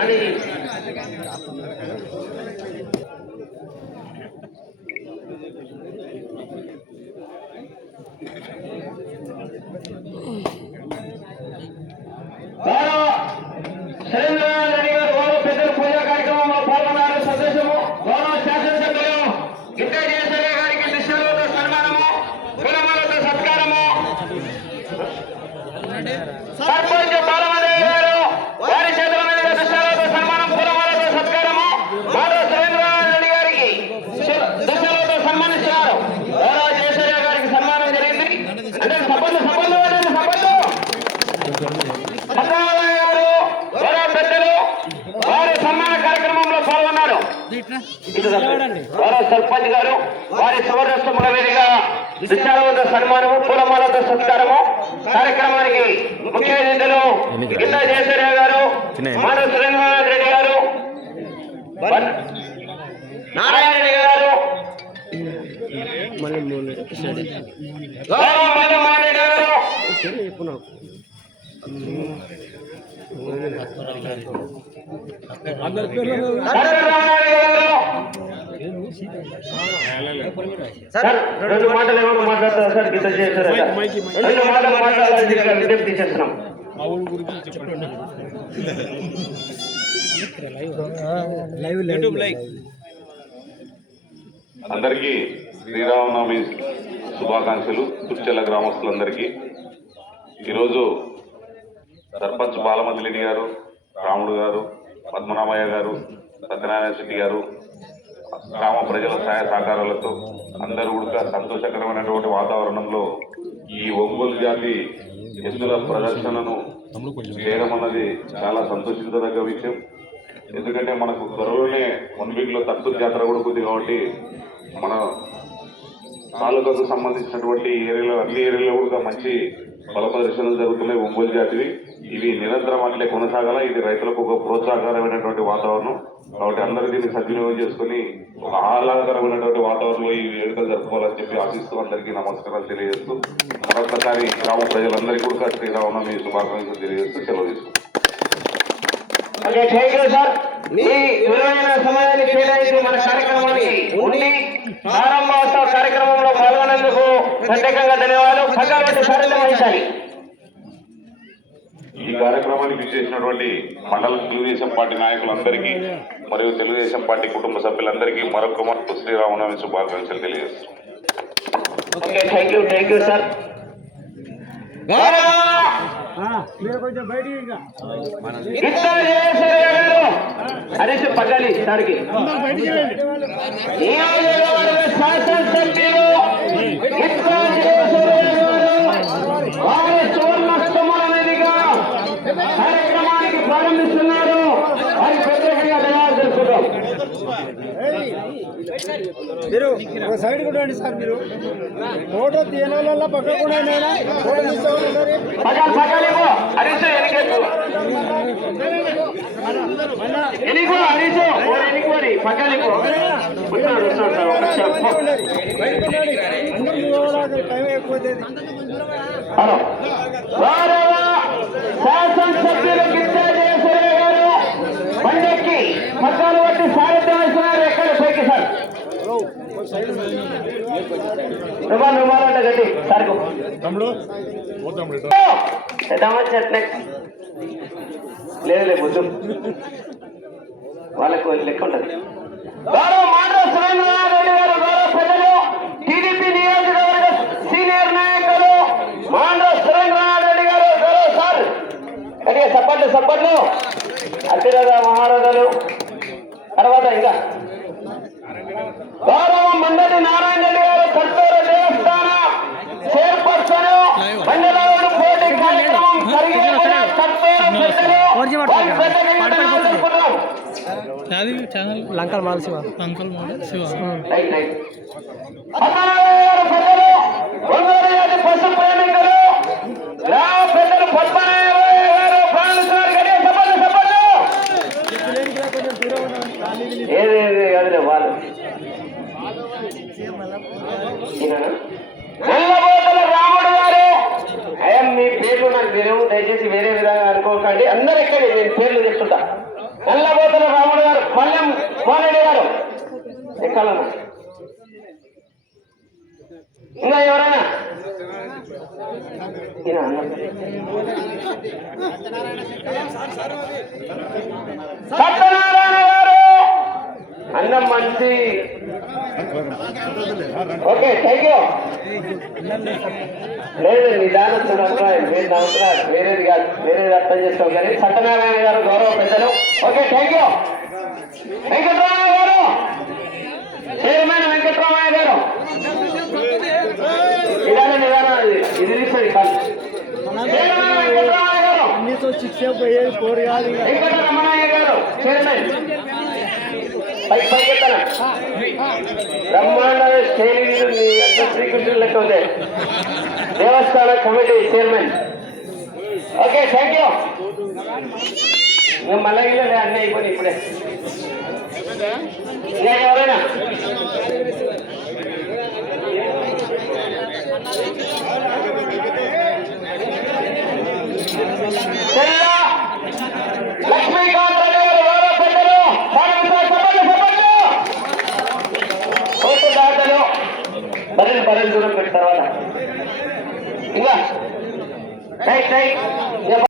అది గౌరవ శ్రీనారాయణ రెడ్డి గారు గౌరవ పెద్దలు పూజా కార్యక్రమంలో పాల్గొన్నారు సంతోషము గౌరవ శాసనసభ్యులు గిడ్డ జయసూర్య గారికి దిశలతో సన్మానము కులములతో సత్కారము సర్పంచ్ బాలమదేవి గారు వారి చేతుల మీద సన్మానం సత్కారము. మాధవ సురేంద్రనాథ్ రెడ్డి గారికి దిశలతో సన్మానిస్తున్నారు. గౌరవ జయసూర్య గారికి సన్మానం జరిగింది. అంటే సభలు సభలు సభలు సత్యనారాయణ గారు గౌరవ పెద్దలు వారి సన్మాన కార్యక్రమంలో పాల్గొన్నారు. గౌరవ సర్పంచ్ గారు వారి మీదుగా విశాలవంత సన్మానము పూలమాలతో సత్కారము. కార్యక్రమానికి ముఖ్య అతిథులు గిడ్డ జయసూర్య గారు మానవ సురేంద్రనాథ్ రెడ్డి గారు నారాయణ రెడ్డి గారు. గారు. సార్ రెండు మాటలు ఏమన్నా మాట్లాడతారు సార్ గిట్ట చేస్తారు రెండు మాటలు మాట్లాడాలని చెప్పి విజ్ఞప్తి చేస్తున్నాం అందరికీ శ్రీరామనవమి శుభాకాంక్షలు తుర్చెల్ల గ్రామస్తులందరికీ. ఈరోజు సర్పంచ్ బాలమదిలిని గారు రాముడు గారు పద్మనాభయ్య గారు సత్యనారాయణ శెట్టి గారు గ్రామ ప్రజల సహాయ సహకారాలతో అందరూ కూడా సంతోషకరమైనటువంటి వాతావరణంలో ఈ ఒంగోలు జాతి ఎద్దుల ప్రదర్శనను చేయడం అన్నది చాలా సంతోషించదగ్గ విషయం. ఎందుకంటే మనకు త్వరలోనే వన్ వీక్లో తక్కువ జాతర కూడా ఉంది కాబట్టి మన తాలూకాకు సంబంధించినటువంటి ఏరియాలో అన్ని ఏరియాలో కూడా మంచి బల ప్రదర్శనలు జరుగుతున్నాయి ఒంగోలు జాతివి. ఇవి నిరంతరం అట్లే కొనసాగాల? ఇది రైతులకు ఒక ప్రోత్సాహకరమైనటువంటి వాతావరణం. కాబట్టి అందరూ దీన్ని సద్వినియోగం చేసుకుని ఒక ఆహ్లాదకరమైనటువంటి వాతావరణంలో ఈ వేడుకలు జరుపుకోవాలని చెప్పి ఆశిస్తూ అందరికీ నమస్కారాలు తెలియజేస్తూ మరొకసారి గ్రామ ప్రజలందరికీ కూడా శ్రీరామనవమి శుభాకాంక్షలు తెలియజేస్తూ సెలవు తీసుకుంటాం ఓకే థ్యాంక్ యూ సార్. మీ విలువైన సమయాన్ని కేటాయించి మన కార్యక్రమానికి ఉండి ప్రారంభోత్సవ కార్యక్రమంలో పాల్గొనేందుకు ప్రత్యేకంగా ధన్యవాదాలు. ఈ కార్యక్రమానికి విచ్చేసినటువంటి మండల తెలుగుదేశం పార్టీ నాయకులందరికీ మరియు తెలుగుదేశం పార్టీ కుటుంబ సభ్యులందరికీ మరొక మరొక శ్రీరామనవమి శుభాకాంక్షలు తెలియజేస్తున్నాం okay thank you thank you sir Harish Paggali సార్కి నియోజకవర్గ శాసనసభ్యులు గిత్తా జయసూర్య గారు వారి సువర్ణస్తముల మీదుగా కార్యక్రమానికి ప్రారంభిస్తున్నారు వారి ప్రత్యేకంగా ధన్యవాదాలు తెలుసుకుంటాం మీరు ఒక సైడ్ కూడా సార్ మీరు. ఫోటో తీయని వాళ్ళ పక్కన కూడా ఫోటో టైం శాసనసభ్యులు జయసూర్య గారు బండెక్కి సారథ్యం వస్తున్నారు ఎక్కడ పైకి సార్ రుమాలు రుమాలంట గట్టి సార్కు లేదు లేదు కొంచెం వాళ్ళకు లెక్క ఉండదు గౌరవ మాండ్ర సురేంద్రనాథ్ రెడ్డి గారు గౌరవ పెద్దలు టీడీపీ నియోజకవర్గ సీనియర్ నాయకులు మాండ్ర సురేంద్రనాథ్ రెడ్డి గారు గౌరవ సార్ కానీ సప్పట్లు సప్పట్లు అతిరథ మహారాజులు తర్వాత ఇంకా గౌరవ మండలి నారాయణ రెడ్డి గారు కర్తూరు దేవస్థాన చైర్పర్సన్ మండలంలో పోటీ కార్యక్రమం జరిగే కర్తూరు పెద్దలు వారి పెద్దలు తెలుపుతున్నాం. అది ఛానల్ లంకల్ మాల్ శివ అంకల్ మోడల్ శివ ఏది వాళ్ళు మీ పేర్లు నాకు తెలియవు దయచేసి వేరే విధంగా అనుకోకండి అందరు ఎక్కడి నేను పేర్లు చెప్తుంటా నల్లబోతల రాముడు గారు పల్లెం కోనరెడ్డి గారు. ఎక్కాలన్నా ఇంకా ఎవరైనా? సత్యనారాయణ గారు. అన్న మంచి. ఓకే థ్యాంక్ యూ లేదు నిదానం చూడంతా వేరే నవ్వుతున్నా వేరేది కాదు వేరేది అర్థం చేస్తాం కానీ సత్యనారాయణ గారు గౌరవ పెద్దలు. ఓకే థ్యాంక్ యూ వెంకటరామయ్య గారు. చైర్మన్ వెంకటరామయ్య గారు. నిదానం నిదానం ఇది- తీసుకోండి చైర్మన్ వెంకటరామయ్య గారు. సిక్స్ పోయేది ఫోర్ కాదు ఇక. వెంకట రమణయ్య గారు. చైర్మన్ పై పైకెత్తన బ్రహ్మాండ శ్రీకృష్ణుడు లెక్క ఉంది. దేవస్థాన committee chairman okay thank you మళ్ళీ అన్నీ అయిపోయి ఇప్పుడే. ఇంకా ఎవరైనా చెల్ల లక్ష్మీకాంత్ రెడ్డి గారు గౌరవ పెద్దలు పార్లమెంట్ సభ్యులు సభ్యులు ఓటు దాతలు బరెల్ బరెల్ దూరం పెట్టిన తర్వాత ఇంకా రైట్ రైట్